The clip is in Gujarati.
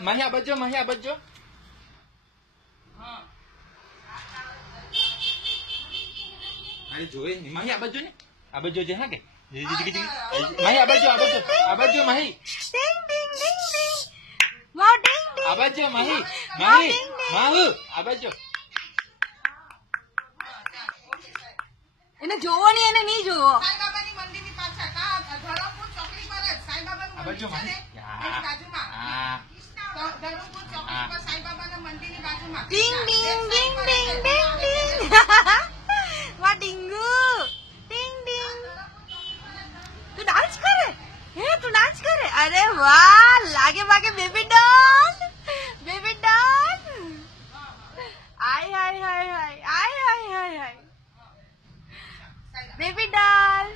માહી આ બાજુ માહી આ બાજુ અરે જોઈ નહીં માહી આ બાજુ ને આ બાજુ જે હા કે માહી આ બાજુ માહી આ બાજુ માહી માહુ આ બાજુ એને જોવો નહીં એને નહીં જોવો આ બાજુ માહી ડિંગ ડિંગ ડિંગ ડિંગ ડિંગ ડિંગ વાહ ડિંગુ ડિંગ ડિંગ તું ડાન્સ કરે હે તું ડાન્સ કરે અરે વાહ લાગે વાગે બેબી ડોલ આય હાય હાય હાય આય હાય હાય હાય બેબી ડોલ